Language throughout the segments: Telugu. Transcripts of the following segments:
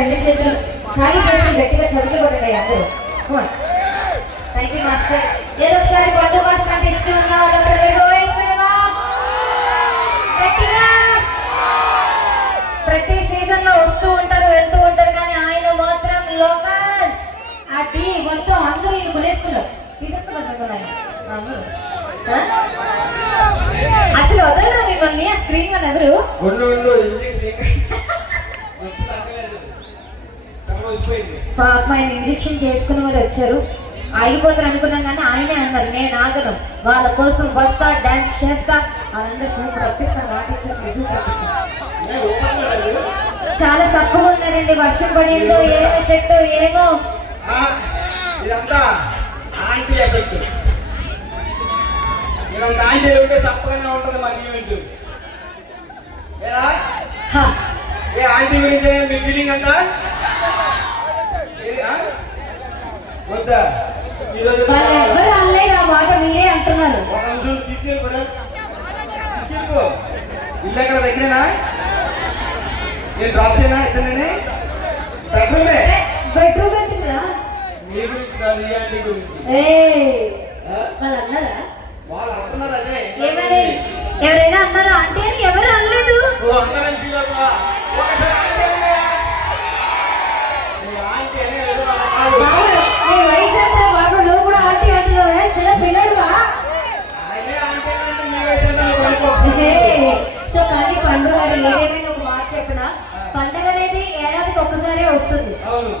రెండు చేతులు ఖాళీ చేసి గట్టిగా చదువులు కొట్టండి అందరూ. Thank you master. ఏదో ఒకసారి కొత్త మాస్టర్ అంటే ఇష్టం ఉన్నా గట్టిగా. ప్రతి సీజన్ లో వస్తూ ఉంటారు వెళ్తూ ఉంటారు కానీ ఆయన మాత్రం లోకల్. ఆ టీ మొత్తం అందరూ ఈయన కొనేస్తున్నారు తీసేస్తున్నారు. అసలు వదలరా మిమ్మల్ని ఆ స్క్రీన్ వాళ్ళు ఎవరు ఆయన ఇంజెక్షన్ చేసుకున్న వాళ్ళు వచ్చారు. ఆగిపోతారు అనుకున్నాం కానీ ఆయనే అన్నారు నేను ఆగను, వాళ్ళ కోసం వస్తా డాన్స్ చేస్తా వాళ్ళందరూ రప్పిస్తాను రాటించాను రుజువు తప్పించాను. చాలా తక్కువ ఉన్నారండి, వర్షం పడిందో ఏమో చెట్టు ఏమో తప్పగానే ఉంటుంది మరి ఈవెంట్. ఏ ఆంటీ గురించి మీ ఫీలింగ్ అంతా వద్దా? ఎవరు అనలేదు ఆ మాట, మీరే అంటున్నారు. తీసుకెళ్ళిపో ఇల్లు ఎక్కడ దగ్గరేనా? నేను డ్రాప్ చేయనా ఇద్దరిని? బెడ్రూమే బెడ్రూమ్ ఎందుకురా? మీ గురించి కాదు ఈ ఆంటీ గురించి. వాళ్ళు అన్నారా? వాళ్ళు అంటున్నారు అదే. ఏమని ఎవరైనా అన్నారా? అంటే ఎవరు అనలేదు. సో కానీ పండుగ ఏదేమైనా ఒక మాట చెప్పిన పండుగ అనేది ఏడాదికి ఒక్కసారే వస్తుంది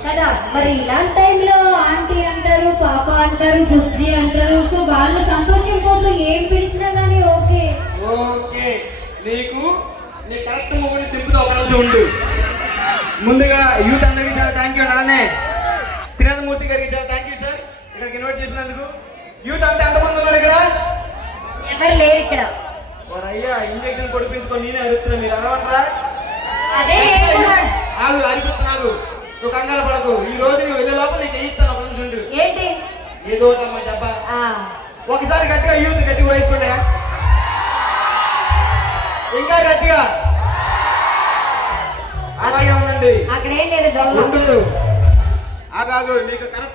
కదా. మరి ఇలాంటి టైంలో ఆంటీ అంటారు, పాప అంటారు, బుజ్జి అంటారు. సో వాళ్ళ సంతోషం కోసం ఏం పిలిచినా కానీ ఓకే ఓకే. నీకు నీ కరెక్ట్ మూమెంట్ తిప్పుతూ ఒక రోజు ఉండు. ముందుగా యూత్ అందరికీ చాలా థ్యాంక్ యూ. అలానే త్రినాథమూర్తి గారికి చాలా థ్యాంక్ యూ సార్ ఇక్కడికి ఇన్వైట్ చేసినందుకు. యూత్ అంతా ఎంతమంది ఉన్నారు ఇక్కడ? ఎవరు లేరు ఇక్కడ. అయ్యా ఇంజక్షన్ కొడిపించుకొని నేనే అడుగుతున్నా, మీరు అనవట్రా? ఆగు అనిపిస్తున్నాను, నువ్వు కంగారు పడకు. ఈ రోజు నువ్వు వెళ్ళే లోపల నీకు వేయిస్తాను ఒక రోజు ఉండు. ఏంటి ఏదో దెబ్బ. ఒకసారి గట్టిగా యూత్ గట్టిగా వేసుకోండి, ఇంకా గట్టిగా. అలాగే ఉండండి, అక్కడ ఏం లేదు. ఆగాగు నీకు కరెక్ట్